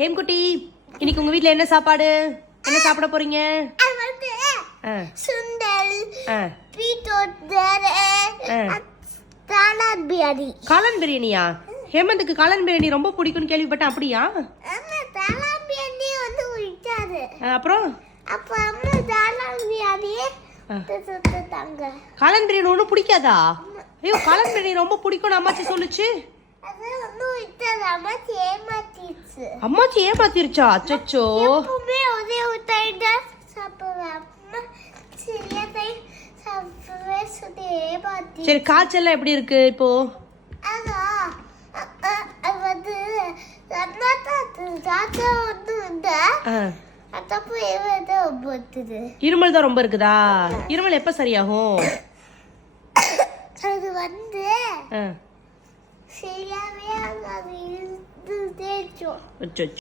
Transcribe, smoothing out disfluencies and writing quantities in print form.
ஹேம்குட்டி, இன்னைக்கு உங்க வீட்ல என்ன சாப்பாடு? என்ன சாப்பிட போறீங்க? சுண்டல், பீட்ரூட், காளான் பிரியாணி. காளான் பிரியாணியா? ஹேமந்துக்கு காளான் பிரியாணி ரொம்ப பிடிக்கும்னு கேள்விப்பட்டேன். அப்படியா? காளான் பிரியாணி வந்து விட்டாரு. அப்புறம் அம்மா காளான் பிரியாணியே சுட்டுட்டாங்க. காளான் பிரியாணி ஒன்றும் பிடிக்காதா? ஐயோ, காளான் பிரியாணி ரொம்ப பிடிக்கும்னு அம்மாச்சி சொல்லுச்சு. அம்மாச்சி ஏமாத்திருச்சா? அச்சச்சோ. சரி, காய்ச்சல் எப்படி இருக்கு இப்போ? இருமல் தான் ரொம்ப இருக்குதா? இருமல் எப்ப சரியாகும்? அது வந்து சரியாவே அது தேய்ச்சோம்.